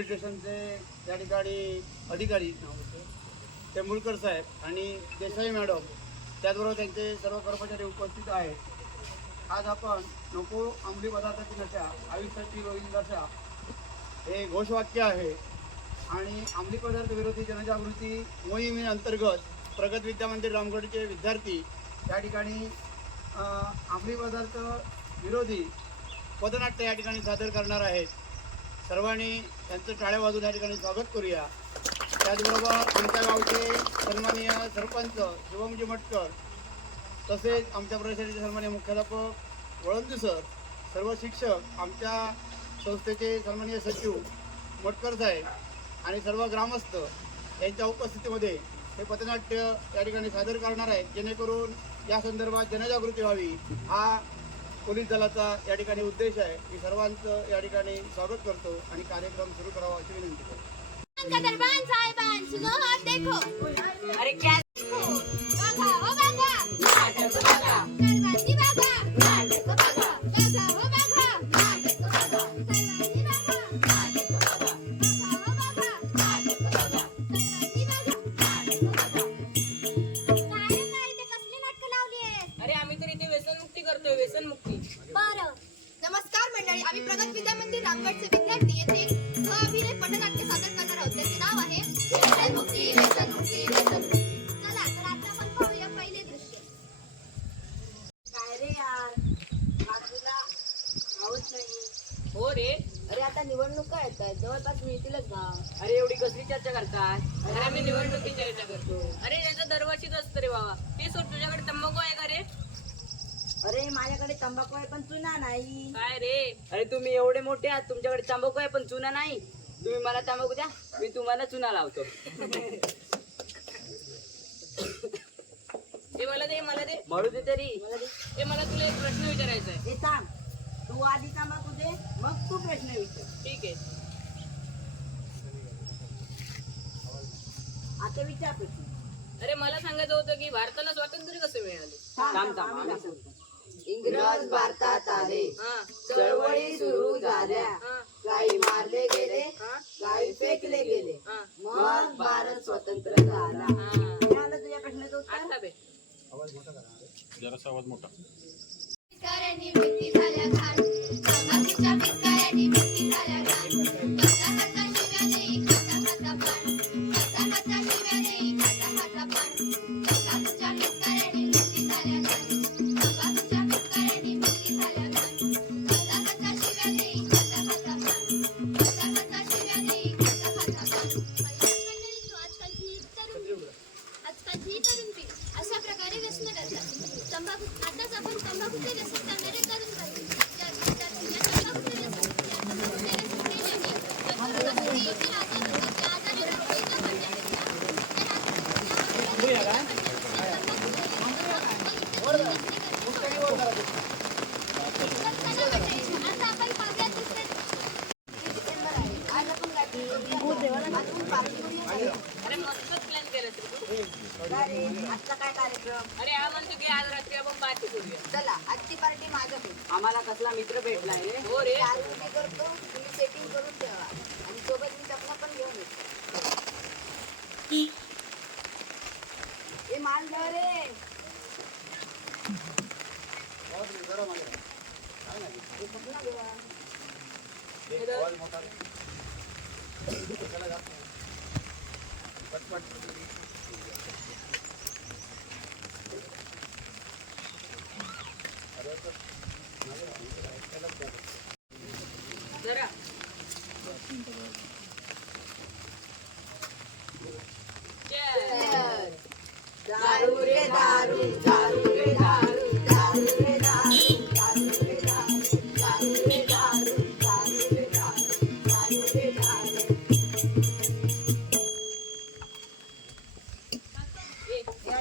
Police स्टेशनचे त्या ठिकाणी अधिकारी टेंबुलकर साहेब आणि देसाई मॅडम त्याचबरोबर त्यांचे सर्व कर्मचारी उपस्थित आहेत। आज आपण नको अंमली पदार्थाची नशा आयुष्याची होईल नशा हे घोषवाक्य आहे आणि अंमली पदार्थ विरोधी जनजागृती मोहिमेअंतर्गत प्रगत विद्या मंदिर रामगडचे विद्यार्थी त्या ठिकाणी अंमली पदार्थ विरोधी पथनाट्य या ठिकाणी सादर करणार आहेत। सर्वांनी त्यांचं टाळ्या वाजवून या ठिकाणी स्वागत करूया। त्याचबरोबर आमच्या गावचे सन्माननीय सरपंच शिवमजी मटकर तसेच आमच्या परिसराचे सन्माननीय मुख्याध्यापक वळंदे सर, सर्व शिक्षक, आमच्या संस्थेचे सन्माननीय सचिव मटकर साहेब आणि सर्व ग्रामस्थ यांच्या उपस्थितीमध्ये हे पथनाट्य या ठिकाणी सादर करणार आहेत, जेणेकरून या संदर्भात जनजागृती व्हावी हा पोलीस दलाचा या ठिकाणी उद्देश आहे। मी सर्वांचं या ठिकाणी स्वागत करतो आणि कार्यक्रम सुरू करावा अशी विनंती करतो। अरे क्या नमस्कार मंडळी, आम्ही प्रगत विद्या मंदिर रामगडचे विद्यार्थी येथे अभिनय पथनाट्य सादर करणार आहोत। त्याचे नाव आहे व्यसनमुक्ती व्यसनमुक्ती व्यसनमुक्ती। चला तर आता आपण पाहूया पहिले दृश्य। काय रे यार, बाजूला गावच नाही हो रे। अरे आता निवडणुका येत आहेत, जवळपास मिळतीलच ना। अरे एवढी कसली चर्चा करतात? अरे आम्ही निवडणुकीची चर्चा करतो। अरे त्याचं दरवर्षीच असतं रे बाबा। ते सोड, तुझ्याकडे तंबाखू आहे का रे? अरे माझ्याकडे तंबाखू आहे पण चुना नाही। काय रे? अरे तुम्ही एवढे मोठे आहात, तुमच्याकडे तंबाखू आहे पण चुना नाही। तुम्ही मला तंबाखू द्या, मी तुम्हाला चुना लावतो। ते मला दे म्हणू दे तरी। ते मला तुला एक प्रश्न विचारायचा आहे। हे थांब, तू आधी तंबाखू दे मग तू प्रश्न विचार। ठीक आहे, आता विचार प्रश्न। अरे मला सांगायचं होतं की भारताला स्वातंत्र्य कसं मिळाले? इंग्रज भारतात आले, चळवळी सुरू झाल्या, काही मारले गेले, काही फेकले गेले, मग भारत स्वतंत्र झाला। मिळालं तुझ्या प्रश्नाचं उत्तर? जरासा आवाज मोठा। पिचकाऱ्यांनी भीती झाल्या घाण, तंबाखूच्या पिचकाऱ्यांनी भीती झाल्या घाण। खाता खाता शिव्या देई, खाता खाता पान, खाता खाता शिव्या देई, खाता खाता पान। तंबाखूच्या पिचकाऱ्यांनी भीती झाल्या घाण, तंबाखूच्या पिचकाऱ्यांनी भीती झाल्या घाण। खाता खाता शिव्या देई, खाता खाता पान, खाता खाता शिव्या देई, खाता खाता पान। आजकालची तरुण पिढी अशा प्रकारे व्यसन करतात। तंबाखू आताच आपण तंबाखूचे व्यसन करणारे तरुण पाहिजे। या तंबाखूचे व्यसन केल्याने तंबाखूचे इतर आजार होतात, त्या आजारांना आता आपण पाहूया दुसरे डिसेंबर आहे। आज आपण काय अरे मस्तच प्लॅन केला तू। आजचा काय कार्यक्रम? अरे हा म्हणतो की आज रात्री आपण पार्टी करूया। चला आजची पार्टी माझ्याकडे। आम्हाला कसला मित्र भेटलाय रे? हो रे। दारू उभी करतो, तुम्ही सेटिंग करून ठेवा आणि सोबत मी चपला पण घेऊन येतो। हे मान घ्या रे। हे चपला घेवा। जरा दारू रे दारू, दारू रे दारू, दारू रे दारू, दारू रे दारू, दारू रे दारू, दारू रे दारू, दारू रे दारू।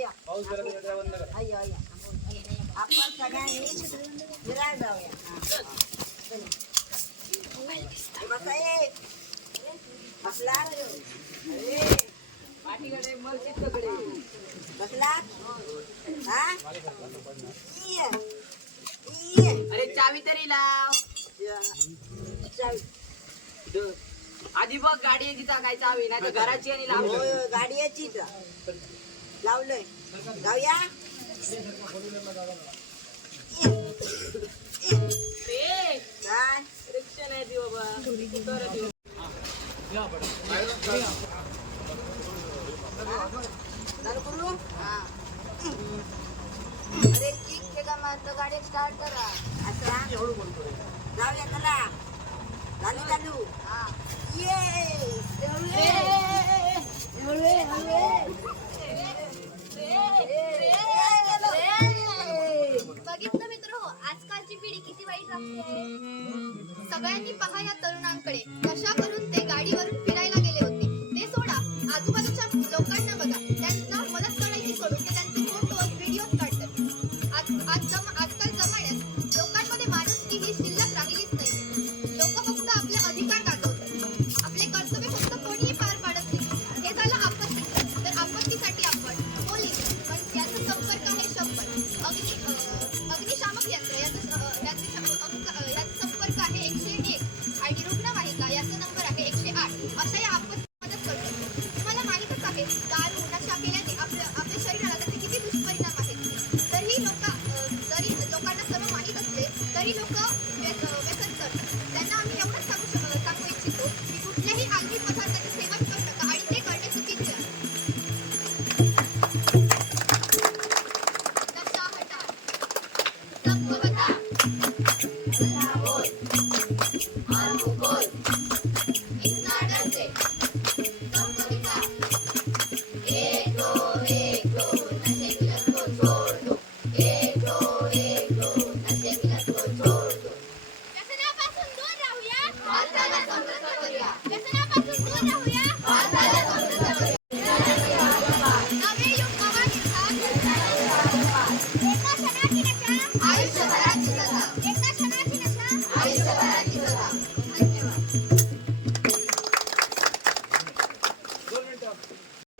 या पाऊस गेला तर गजरा बंद करा। या आपण सगळ्यांनी फिरायला जाऊया। बसा ये, बसला अरे पाठीकडे मस्जिदकडे बसला हा? अरे चावी तरी लाव। चावी आधी बघ गाडी आहे तिथं काय चावी नाही तर घराची आणि लावली होय, गाडी याची लावलंय जाऊया काय रिक्षा नाही ती बाबा स्कूटर आहे ती. चालू करू अरे किक के का मारतो गाडी स्टार्ट करा अच्छा जाऊया चला चालू चालू हा ये बघितलं मित्र हो आजकालची पिढी किती वाईट वागते आहे. सगळ्यांनी पहा या तरुणांकडे कशा करून ते गाडीवरून फिरायला गेले होते. ते सोडा आजूबाजूच्या लोकांना बघा त्यांना मदत करायची सोडून ते त्यांचे फोटोज व्हिडिओज काढतात. आजकाल जमान्यात लोकांमध्ये माणुसकी ही शिल्लक राहिलीच नाही. लोक फक्त आपले अधिकार गाजवतात. आपले कर्तव्य फक्त कोणीही पार पाडत नाही. हे झालं आपत्ती. तर आपत्तीसाठी आपण पोलीस पण याचा संपर्क आहे 100. अग्निशामक यंत्र याचा संपर्क आहे 101 आणि रुग्णवाहिका याचा नंबर आहे 108 अशा या आपत्ती मदत करतो. तुम्हाला माहीतच आहे दारू नशा केल्याने आपल्या शरीराला त्याचे किती दुष्परिणाम आहेत. जरी लोकांना सर्व माहीत असले तरी लोक व्यसन करतात. त्यांना आम्ही एवढंच सांगू इच्छितो की कुठल्याही अंमली पदार्थाचे सेवन करू नका आणि ते करणे चुकीचे आहे. नशा हटा सबको बता इतना डर से सबको दिखा एक दो नशे की लत को छोड़ दो एक दो नशे की लत को छोड़ दो व्यसनापासून दूर राहूया भारताला समृद्ध करूया व्यसनापासून दूर राहूया भारताला समृद्ध करूया नवे युग नवा निर्धार एका क्षणाची नशा आयुष्यभराची सजा एका क्षणाची नशा आयुष्यभराची सजा धन्यवाद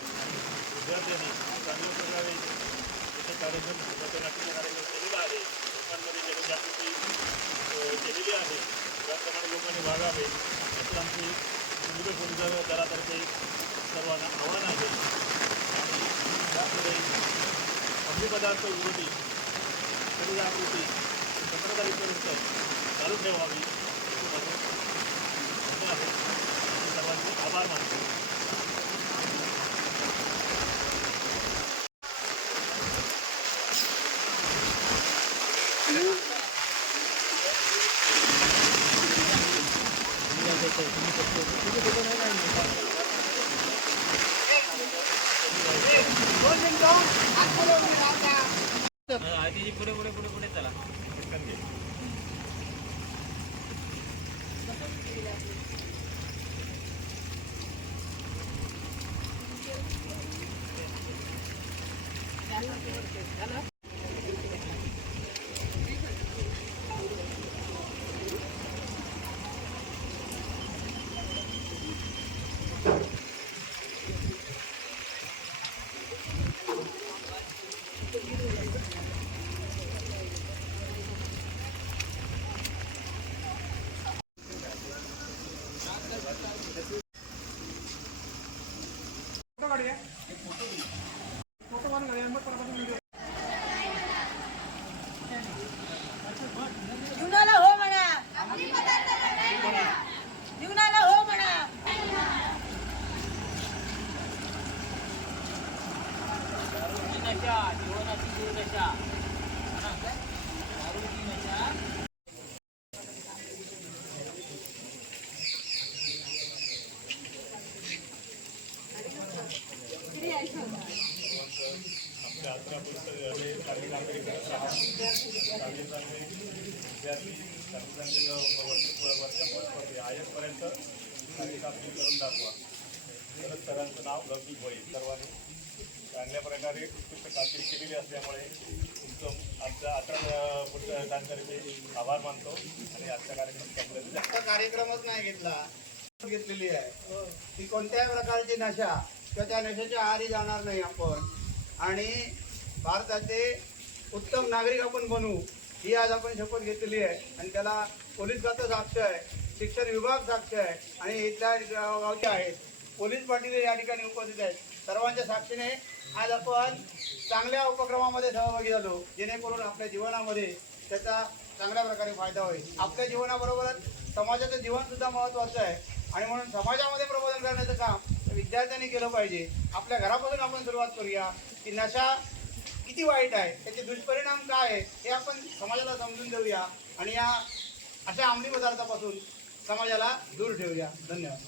विद्यार्थ्यांनी चांगल्या प्रकारे याचा कार्यक्रम नाट्य कार्यक्रम केलेला आहे. लोकांमध्ये जनजागृती केलेली आहे. त्याप्रमाणे लोकांनी वागावे असं आमचे विविध पोलीस दलातर्फे सर्वांना आव्हान आहे. आणि त्यापुढे अंमली पदार्थ विरोधी जनजागृती पत्रकारितेनंतर चालू ठेवावी असं माझं म्हणणं आहे. मी सर्वांचे आभार मानतो. पुढे पुढे पुढे पुढे चला. जीवनाला हो म्हणा जीवनाला हो म्हणा नशा जीवनाची दुर्दशा दारूची नशा आपल्या अकरा चांगली कामगिरी करत राहा. चांगले चांगले विद्यार्थी चांगले वर्षापर्यंत आयएसपर्यंत चांगली कामगिरी करून दाखवा. तरच सरांचं नाव लौकिक होईल. सर्वांनी चांगल्या प्रकारे उत्कृष्ट कामगिरी केलेली असल्यामुळे तुमचं आमच्या अकरा पुढच्या दानकर्ते आभार मानतो आणि आजचा कार्यक्रम संपलेला आहे. आता कार्यक्रमच नाही घेतलेली आहे ती कोणत्याही प्रकारची नशा किंवा त्या नशेच्या आहारी जाणार नाही आपण आणि भारताचे उत्तम नागरिक आपण बनू ही आज आपण शपथ घेतलेली आहे आणि त्याला पोलीस खातं साक्ष आहे. शिक्षण विभाग साक्ष आहे आणि इथल्या गावचे आहेत, पोलीस पाटील या ठिकाणी उपस्थित आहेत. सर्वांच्या साक्षीने आज आपण चांगल्या उपक्रमामध्ये सहभागी झालो, जेणेकरून आपल्या जीवनामध्ये त्याचा चांगल्या प्रकारे फायदा होईल. आपल्या जीवनाबरोबरच समाजाचं जीवनसुद्धा महत्त्वाचं आहे आणि म्हणून समाजामध्ये प्रबोधन करण्याचं काम विद्यार्थ्यांनी केलं पाहिजे. आपल्या घरापासून आपण सुरुवात करूया की नशा किती वाईट आहे, त्याचे दुष्परिणाम काय आहे हे आपण समाजाला समजून देऊया आणि या अशा अंमली पदार्थापासून समाजाला दूर ठेवूया. धन्यवाद.